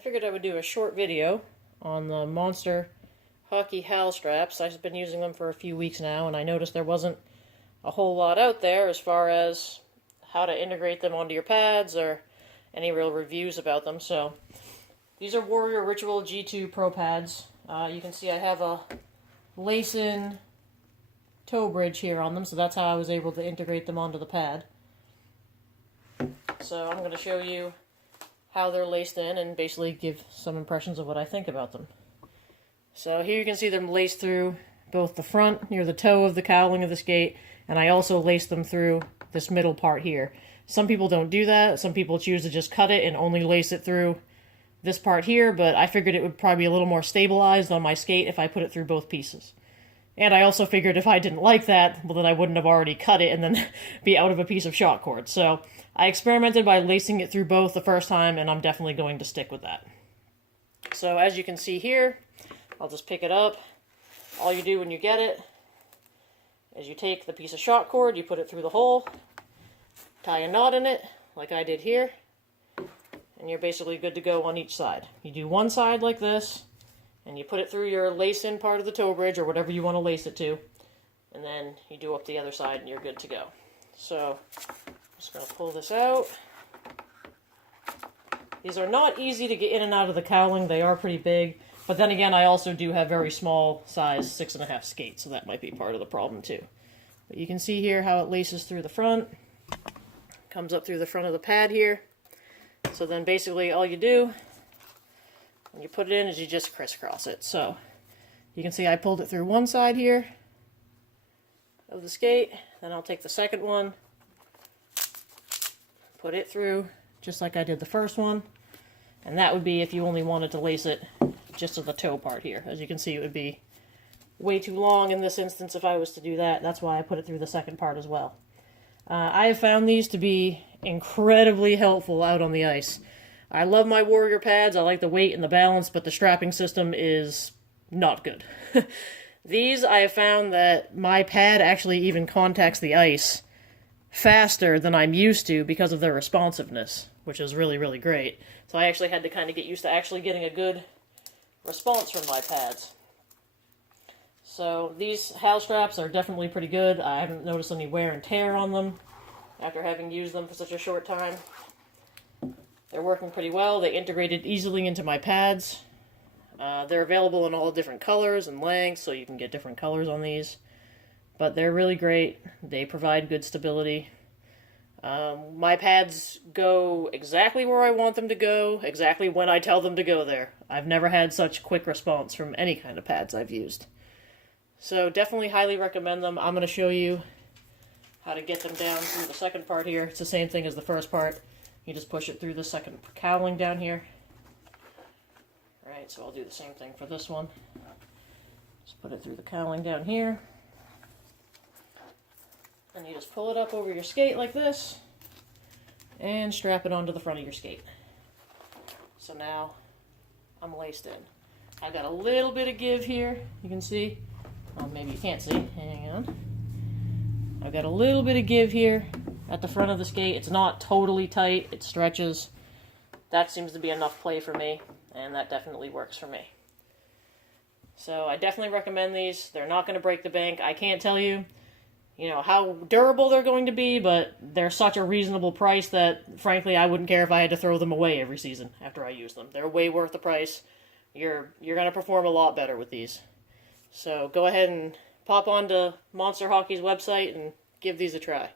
I figured I would do a short video on the Monster Hockey Hal Straps. I've been using them for a few weeks now, and I noticed there wasn't a whole lot out there as far as how to integrate them onto your pads or any real reviews about them. So these are Warrior Ritual G2 Pro pads. You can see I have a lace-in toe bridge here on them, so that's how I was able to integrate them onto the pad. So I'm going to show you how they're laced in and basically give some impressions of what I think about them. So here you can see them laced through both the front near the toe of the cowling of the skate, and I also laced them through this middle part here. Some people don't do that. Some people choose to just cut it and only lace it through this part here, but I figured it would probably be a little more stabilized on my skate if I put it through both pieces. And I also figured if I didn't like that, well, then I wouldn't have already cut it and then be out of a piece of shot cord. So I experimented by lacing it through both the first time, and I'm definitely going to stick with that. So as you can see here, I'll just pick it up. All you do when you get it is you take the piece of shot cord, you put it through the hole, tie a knot in it, like I did here, and you're basically good to go on each side. You do one side like this, and you put it through your lace-in part of the toe bridge, or whatever you want to lace it to, and then you do up the other side, and you're good to go. So, I'm just going to pull this out. These are not easy to get in and out of the cowling. They are pretty big, but then again, I also do have very small size 6.5 skates, so that might be part of the problem too. But you can see here how it laces through the front, comes up through the front of the pad here. So then basically all you do when you put it in is you just crisscross it. So you can see I pulled it through one side here of the skate, then I'll take the second one, put it through just like I did the first one, and that would be if you only wanted to lace it just to the toe part here. As you can see, it would be way too long in this instance if I was to do that. That's why I put it through the second part as well. I have found these to be incredibly helpful out on the ice. I love my Warrior pads. I like the weight and the balance, but the strapping system is not good. These, I have found that my pad actually even contacts the ice faster than I'm used to because of their responsiveness, which is really, really great. So I actually had to kind of get used to actually getting a good response from my pads. So these Hal straps are definitely pretty good. I haven't noticed any wear and tear on them after having used them for such a short time. They're working pretty well. They integrated easily into my pads. They're available in all different colors and lengths, so you can get different colors on these. But they're really great. They provide good stability. My pads go exactly where I want them to go, exactly when I tell them to go there. I've never had such quick response from any kind of pads I've used. So definitely highly recommend them. I'm going to show you how to get them down through the second part here. It's the same thing as the first part. You just push it through the second cowling down here. Alright, so I'll do the same thing for this one. Just put it through the cowling down here. And you just pull it up over your skate like this, and strap it onto the front of your skate. So now, I'm laced in. I've got a little bit of give here, you can see. Maybe you can't see, hang on. I've got a little bit of give here at the front of the skate. It's not totally tight, it stretches. That seems to be enough play for me, and that definitely works for me. So I definitely recommend these. They're not going to break the bank. I can't tell you how durable they're going to be, but they're such a reasonable price that, frankly, I wouldn't care if I had to throw them away every season after I use them. They're way worth the price. You're going to perform a lot better with these. So go ahead and pop onto Monster Hockey's website and give these a try.